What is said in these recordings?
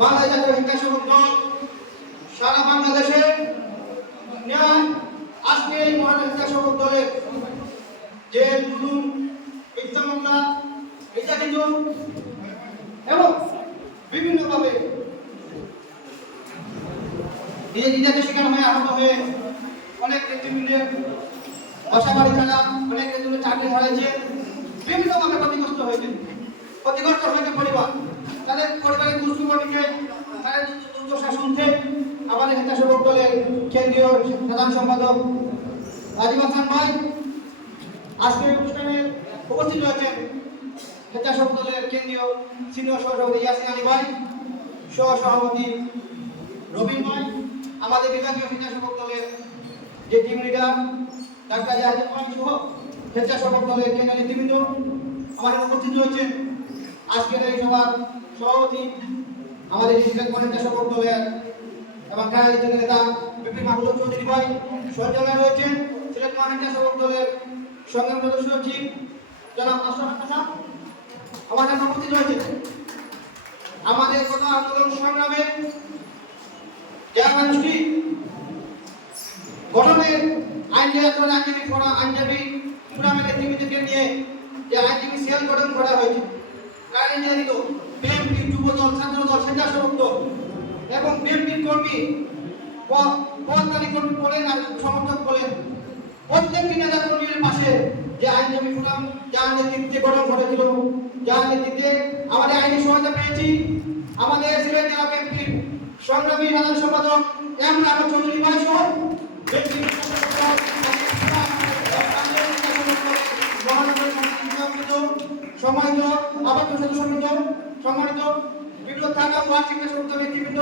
বাংলাদেশ জাতীয় দল সারা বাংলাদেশে আজকে এই মহান স্বেচ্ছাসেবক দলের যে জুলুম মিথ্যা মামলা নির্যাতিত এবং বিভিন্নভাবে নিজে নিজেদের শিকার হয়ে আহত হয়ে অনেক নেতৃবৃন্দের বাসা বাড়ি ছাড়া অনেক নেতৃবৃন্দ চাকরি হারিয়েছে বিভিন্নভাবে ক্ষতিগ্রস্ত হয়েছে ক্ষতিগ্রস্ত হয়েছে পরিবার। তাদের পরিবারের দুষ্কর্মীকে তাদের দুর্দশা শুনতে। আমাদের স্বেচ্ছাসেবক দলের কেন্দ্রীয় সাধারণ সম্পাদক রাজীব হাসান ভাই। আজকের অনুষ্ঠানে উপস্থিত রয়েছেন স্বেচ্ছাসেবক দলের কেন্দ্রীয় সিনিয়র সহসভাপতি ইয়াসিন আলী ভাই, সহ সভাপতি রবিন ভাই, আমাদের বিভাগীয় স্বেচ্ছাসেবক দলের যে টিম লিডার ডাক্তার জাহাজ ভাই সহ স্বেচ্ছাসেবক দলের কেন্দ্রীয় নেতৃবৃন্দ। আমাদের উপস্থিত রয়েছেন আজকের এই সভার সভাপতি, আমাদের সিলেট স্বেচ্ছাসেবক দলের এবং কায়ালিতের নেতা বিপিন মাহমুদ চৌধুরী ভাই সঞ্চালনায় রয়েছেন সিলেট স্বেচ্ছাসেবক দলের সংগ্রাম সদস্য সচিব জনাব আশরাফ হাসান। আমাদের উপস্থিত রয়েছে আমাদের গত আন্দোলন সংগ্রামে যারা মানুষটি গঠনের আইন নিয়ন্ত্রণ আইনজীবী করা আইনজীবী সুনামের নেতৃবৃন্দকে নিয়ে যে আইনজীবী সেল গঠন করা হয়েছে, তারা যুবদল স্বেচ্ছাসেবক দল এবং বিএনপির কর্মী পদকালী কর্মী বলেন আর সমর্থক বলেন, প্রত্যেকটি নেতা কর্মীর পাশে যে আইনজীবী সুনাম যার নেতৃত্বে গঠন করেছিল যার নেতৃত্বে আমাদের আইনি সহায়তা পেয়েছি। আমাদের সিলেট জেলা বিএনপির সংগ্রামী সাধারণ সম্পাদক এম রাঘব চৌধুরী ভাই সহ সম্মানিত আবাদ সদস্যবৃন্দ সম্মানিত বিভিন্ন থাকা ওয়ার্ড সমস্ত নেতৃবৃন্দ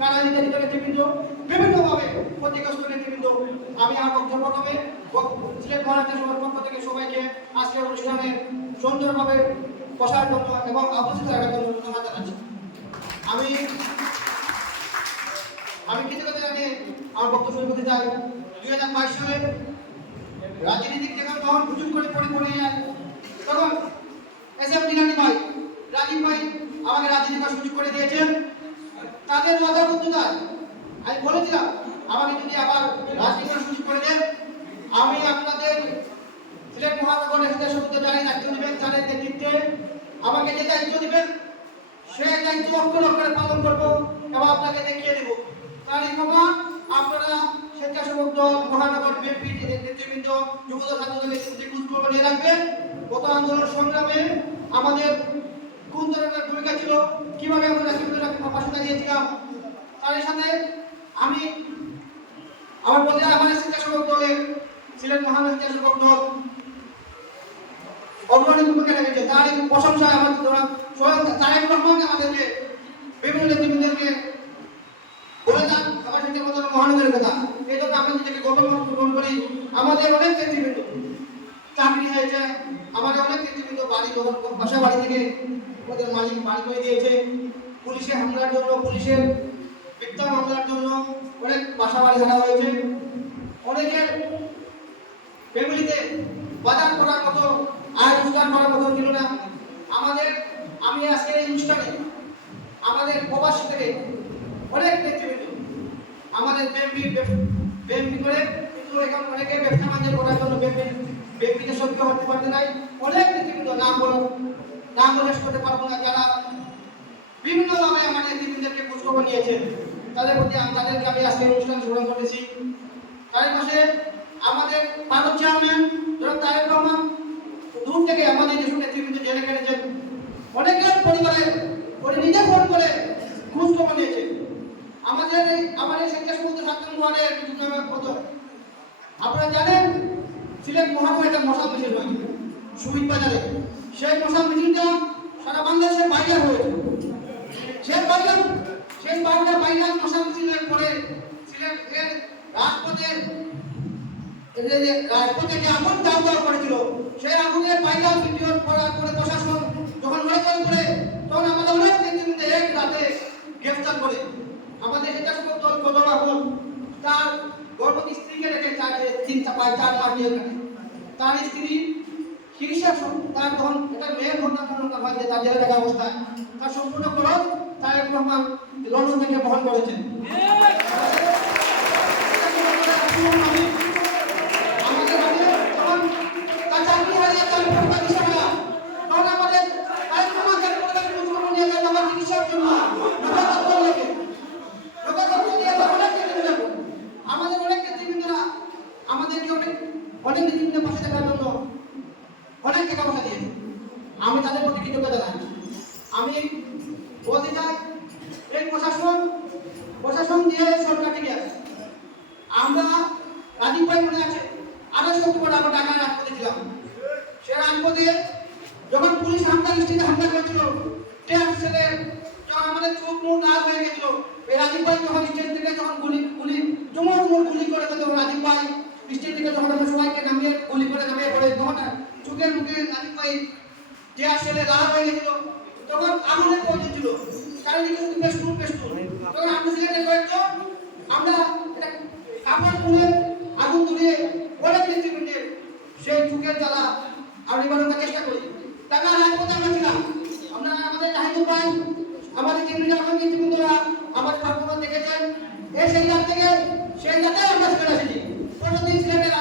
কারা নেতৃবৃন্দ, বিভিন্নভাবে ক্ষতিগ্রস্ত নেতৃবৃন্দ। আমি আমার বক্তব্য প্রথমে সিলেট মহারাষ্ট্র সভার পক্ষ থেকে সবাইকে আজকের অনুষ্ঠানে সুন্দরভাবে বসার জন্য এবং উপস্থিত রাখার জন্য ধন্যবাদ জানাচ্ছি। আমি আমি কিছু কথা জানি আমার বক্তব্য শুরু করতে চাই। দুই হাজার বাইশ সালে রাজনীতিক যখন তখন হুজুম করে পড়ে পড়ে যায়, তখন এস এম ভাই, রাজীব ভাই আমাকে রাজনীতি সুযোগ করে দিয়েছেন। তাদের কথা বুদ্ধতায় আমি বলেছিলাম আমাকে যদি আবার রাজনীতি সুযোগ করে দেন, আমি আপনাদের সিলেট মহানগরের হিসাবে সমুদ্র যারাই দায়িত্ব নেবেন, তাদের নেতৃত্বে আমাকে যে দায়িত্ব দিবেন, সেই দায়িত্ব অক্ষর অক্ষরে পালন করব এবং আপনাকে দেখিয়ে দেবো। তারই প্রমাণ আপনারা স্বেচ্ছাসেবক দল, মহানগর বিএনপি নেতৃবৃন্দ, যুবদল ছাত্রদল নেতৃত্বে খোঁজখবর নিয়ে রাখবেন। গত আন্দোলন সংগ্রামে আমাদের কোন ধরনের কীভাবে আমরা নেতৃবৃন্দরা পাশে দাঁড়িয়েছিলাম তার সাথে আমি, আমার বলতে আমার স্বেচ্ছাসেবক দলের সিলেট মহানগর স্বেচ্ছাসেবক দল। অগ্রণী ভূমিকা রেখেছে। তার এই প্রশংসায় আমাদের স্বয়ং তারেক রহমান আমাদেরকে বিভিন্ন নেতৃবৃন্দকে বলে যান আমার সেটি আমাদের মহানগরের কথা। এই জন্য আমরা নিজেকে গর্ব গ্রহণ করি আমাদের অনেক নেতৃবৃন্দ। চাকরি হয়েছে, আমাদের অনেক নেতৃবৃন্দ বাড়ি বাসা বাড়ি থেকে আমাদের মালিক বাড়ি করে দিয়েছে। পুলিশের হামলার জন্য, পুলিশের মিথ্যা মামলার জন্য অনেক বাসা বাড়ি ছাড়া হয়েছে। অনেকের ফ্যামিলিতে বাজার করার মতো, আয় রোজগার করার মতো ছিল না। আমাদের, আমি আজকের এই অনুষ্ঠানে আমাদের প্রবাস থেকে অনেক নেতৃবৃন্দ, আমাদের বিএনপি করে কিন্তু এখন অনেকে ব্যবসা বাণিজ্য করার জন্য বিএনপি বিএনপিতে সক্রিয় হতে পারতে নাই অনেক নেতৃবৃন্দ, নাম বলো। নাম বলে করতে পারব না, যারা বিভিন্নভাবে আমাদের নেতৃবৃন্দকে খোঁজখবর নিয়েছেন, তাদের প্রতি তাদেরকে আমি আজকে অনুষ্ঠান গ্রহণ করেছি। তার পাশে আমাদের ভারত চেয়ারম্যান জনাব তারেক রহমান দূর থেকে আমাদের যেসব নেতৃবৃন্দ জেলে কেটেছেন। অনেকের পরিবারে ওরা নিজে ফোন করে খোঁজ খবর নিয়েছে আমাদের আমাদের শিক্ষা সমুদ্র সাতজন ওয়ার্ডের কত আপনারা জানেন, সিলেট মহানগর একটা মশা মিছিল হয়েছে সুবিদ বাজারে। সেই মশা মিছিলটা সারা বাংলাদেশে বাইরে হয়েছে। সেই বাইরে সেই বাইরে বাইরে মশা মিছিলের পরে রাজপথে যে আগুন করেছিল, সেই আগুনের বাইরে ভিডিও প্রশাসন যখন নজর করে, তখন আমাদের অনেক এক রাতে গ্রেফতার করে। আমাদের এটা দল কদম এখন তার গর্ভবতী স্ত্রীকে রেখে চার, তিন চাপায় চার মাস কাটে তার স্ত্রী চিকিৎসা তার তখন এটা মেয়ের ঘটনা ঘটনা হয় যে তার জেলে থাকা অবস্থায় তার সম্পূর্ণ খরচ তারেক রহমান লন্ডন থেকে বহন করেছেন। আমাদের অনেক অনেক নেতৃবৃন্দের পাশে থাকার জন্য অনেক টাকা পয়সা দিয়েছে আমি তাদের প্রতি কৃতজ্ঞতা জানাই। আমি বলতে চাই, এই প্রশাসন প্রশাসন দিয়ে সরকার ঠিক আছে আমরা রাজীব ভাই মনে আছে, আঠাশ অক্টোবর আমরা ঢাকায় রাজপথে ছিলাম সে রাজপথে যখন পুলিশ হামলা স্ত্রীতে হামলা করেছিল, ট্রেন ছেলে যখন আমাদের চোখ মুখ লাল হয়ে গেছিল এই রাজীব ভাই যখন স্টেজ থেকে যখন গুলি গুলি চুমুর চুমুর গুলি করে তখন রাজীব ভাই স্টেজ থেকে যখন আমরা সবাইকে নামিয়ে গুলি করে নামিয়ে পড়ে তখন চোখের মুখে রাজীব ভাই যে আসলে লাল হয়ে গেছিল তখন আগুনের প্রয়োজন ছিল চারিদিকে শুধু পেস্টুন পেস্টুন তখন আমরা সেখানে কয়েকজন আমরা এটা কাপড় পুড়ে আগুন ধরিয়ে অনেক নেতৃবৃন্দের সেই চুকের জ্বালা আর নিবারণের চেষ্টা করি। টাকা রাজপথে আমরা ছিলাম আমরা আমাদের জাহিদুল ভাই, আমাদের কেন্দ্রীয় আমাদের নেতৃবৃন্দরা আমাদের পারফরমেন্স দেখেছেন। এই সেই রাত থেকে, সেই রাতে আমরা সেখানে এসেছি। প্রতিদিন সিলেটের